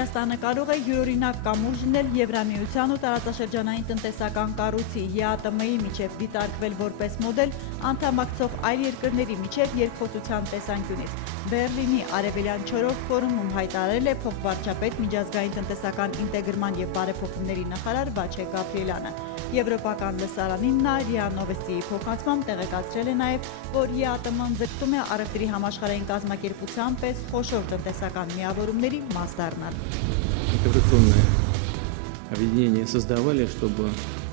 Հայաստանը կարող է յուրօրինակ կամուրջ լինել Եվրամիության ու տարածաշրջանային տնտեսական կառույցի ԵԱՏՄ-ի միջև դիտարկվել որպես մոդել անդամակցող այլ երկրների միջև երկխոսության տեսանկյունից։ Բեռլինի Արևելյան 4-րդ ֆորումում հայտարարել է փոխվարչապետ միջազգային տնտեսական ինտեգրման և բարեփոխումների նախարար Վաչե Գաբրիելյանը։ Եվրոպական լսարանին նա ՌԻԱ Նովոստիի փոխանցմամբ տեղեկացրել է նաև, որ ԵԱՏՄ-ն ձգտում է առևտրի համաշխարհային կազմակերպության պես խոշոր տնտեսական միավորումների մաս դառնալ։ Интеграционное объединение создавали, чтобы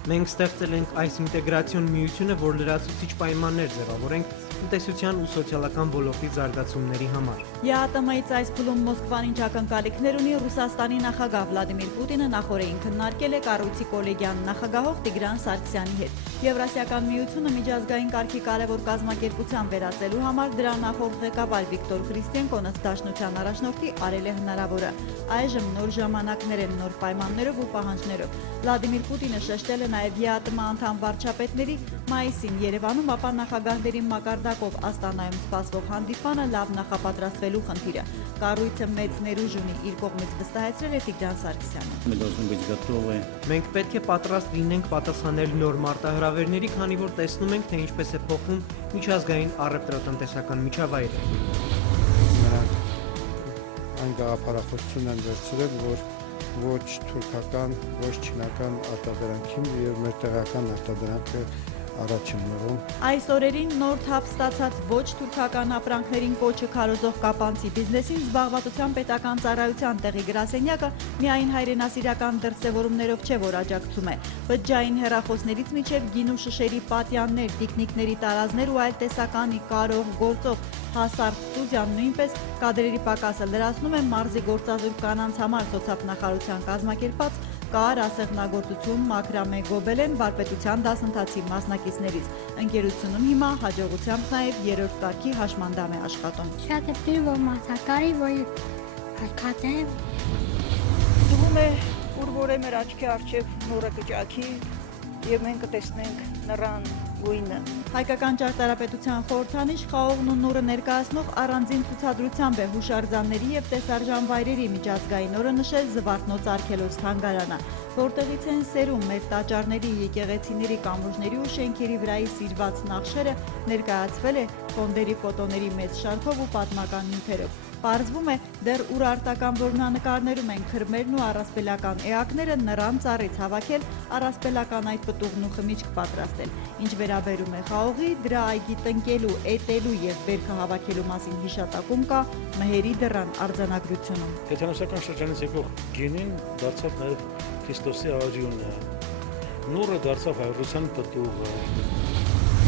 Մենք ստեղծել ենք այս ինտեգրացիոն միությունը, որ լրացուցիչ պայմաններ ձևավորենք տնտեսության ու սոցիալական ոլորտի զարգացումների համար։ ԵԱՏՄ-ից այս փուլում Մոսկվան ինչ ակնկալիքներ ունի Ռուսաստանի նախագահ Վլադիմիր Պուտինը նախորդին քննարկել է կառույցի կոլեգիան նախագահող Տիգրան Սարգսյանի հետ։ Եվրասիական միությունը միջազգային կարգի կարևոր կազմակերպության վերածելու համար դրա նախորդ ղեկավար Վիկտոր Քրիստենկոն ըստ Դաշնության առաջնորդի արել է հնարավորը։ Այժմ նոր ժամանակներ են նոր պայմաններով ու պահանջներով։ Վլադիմիր Պուտինը շեշտել է նաև ԵԱՏՄ անդամ վարչապետների մայիսին Երևանում, ապա նախագահների մակարդակով Աստանայում սպասվող հանդիպանը լավ նախապատրաստվելու խնդիրը։ Կառույցը մեծ ներուժ ունի, իր կողմից վստահեցրել է Տիգրան Սարգսյանը։ мы должны быть готовы. Մենք պետք է պատրաստ լինենք պատասխանել նոր մարտահրավերների, քանի որ տեսնում ենք, թե ինչպես է փոխվում միջազգային առևտրատնտեսական միջավայրը։ Նրանք այն գաղափարախոսություն են վերցրել, որ ոչ թուրքական, ոչ չինական արտադրանքին եւ մեր տեղական արտադրանքը առաջ են մղում։ Այս օրերին նոր թափ ստացած ոչ թուրքական ապրանքներին կոչը քարոզող կապանցի բիզնեսին զբաղվածության պետական ծառայության տեղի գրասենյակը միայն հայրենասիրական դրսևորումներով չէ, որ աջակցում է։ Բջջային հեռախոսներից մինչև գինու շշերի պատյաններ, տիկնիկների տարազներ ու այլ տեսականի կարող գործող հասարտ ստուդիան նույնպես կադրերի պակասը լրացնում է մարզի գործազուրկ կանանց համար սոցիալնախարարության կազմակերպած կար ասեղնագործություն, մաքրամե գոբելեն վարպետության դասընթացի մասնակիցներից։ Ընկերությունում հիմա հաջողությամբ նաև երրորդ կարգի հաշմանդամ է աշխատում։ Շատ է դու որ մասնակարի, որ հարկատեմ։ Դուում է, որ է մեր աչքի առջև նորը կճակի և մենք կտեսնենք նրան գույնը։ Հայկական ճարտարապետության խորհրդանիշ խաղողն ու նորը ներկայացնող առանձին ցուցադրությամբ է հուշարձանների և տեսարժան վայրերի միջազգային օրը նշել Զվարթնոց արգելոց թանգարանը, որտեղից են սերում մեր տաճարների, եկեղեցիների, կամուրջների ու շենքերի վրայի սիրված նախշերը ներկայացվել է ֆոնդերի ֆոտոների մեծ շարքով ու պատմական նյութերով։ Պարզվում է, դեռ ուրարտական որմնանկարներում են քրմերն ու առասպելական էակները նրան ծառից հավաքել, առասպելական այդ պտուղն ու խմիչք պատրաստել։ Ինչ վերաբերում է խաղողի, դրա այգի տնկելու, էտելու և բերքը հավաքելու մասին հիշատակում կա Մհերի դռան արձանագրությունում։ Հեթանոսական շրջանից եկող գինին դարձավ նաև Քրիստոսի արյունը, նորը դարձավ հայրության պտուղը։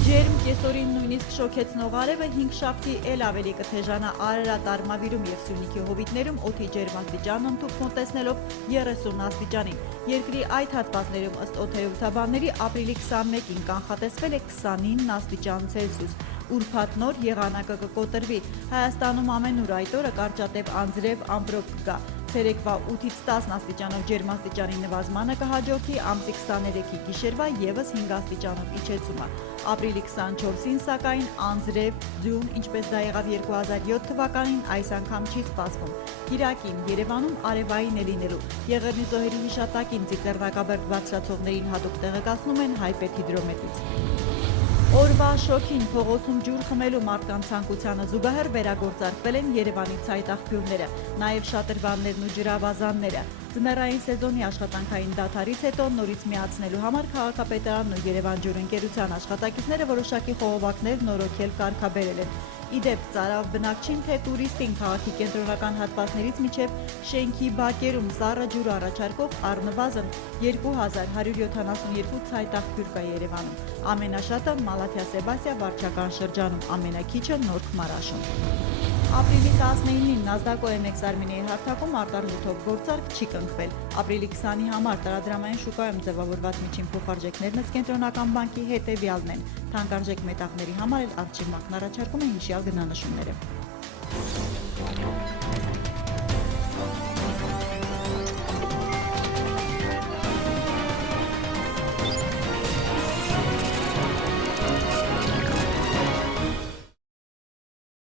Ջերմ կեսօրին նույնիսկ շոքեցնող արևը 5 շաբթի էլ ավելի կթեժանա Արարատ, Արմավիրում և Սյունիքի հովիտներում օդի ջերմաստիճանը ընդհուպ տեսնելով 30 աստիճանին։ Երկրի այդ հատվածներում ըստ օդերևութաբանների ապրիլի 21-ին կանխատեսվել է 29 աստիճան Ցելսիուս։ Ուրբաթ նոր եղանակը կկոտրվի։ Հայաստանում ամենուր այդ օրը կարճատև անձրև ամպրոպ կգա։ Ցերեկվա 8-ից 10 աստիճանով ջերմաստիճանի նվազմանը կհաջորդի ամսի 23-ի գիշերվա ևս 5 աստիճանով իջեցումը։ Ապրիլի 24-ին սակայն անձրև, ձյուն, ինչպես դա եղավ 2007 թվականին, այս անգամ չի սպասվում։ Կիրակին Երևանում արևային է լինելու։ Եղեռնի զոհերի հիշատակին ծիծեռնակաբերդ բարձրացողներին հատուկ տեղեկացնում են հայպետհիդրոմետից։ Օրվա շոգին փողոցում ջուր խմելու մարդկանց ցանկությանը զուգահեռ վերագործարկվել են Երևանի ցայտաղբյուրները, նաև շատրվաններն ու ջրավազանները։ Ձմեռային սեզոնի աշխատանքային դադարից հետո նորից միացնելու համար քաղաքապետարանն ու Երևան ջուր ընկերության աշխատակիցները որոշակի խողովակներ նորոգել կարգաբերել են։ Իդեպ ծարավ բնակչին թե տուրիստին քաղաքի կենտրոնական հատվածներից մինչև շենքի բակերում սառը ջուր առաջարկող առնվազն 2172 ցայտաղբյուր կա Երևանում։ Ամենաշատը Մալաթիա Սեբաստիա վարչական շրջանում, ամենաքիչը Նորք Մարաշում։ Ապրիլի 19-ին NASDAQ OMX Armenia-ի հարթակում արտարժութով գործարք չի կնքվել։ Ապրիլի 20-ի համար տարադրամային շուկայում ձևավորված միջին փոխարժեքներն ըստ Կենտրոնական բանկի հետևյալն են։ Թանկարժեք մետաղների համար էլ արժեքն առաջարկում է հիշյալ գնանշումները։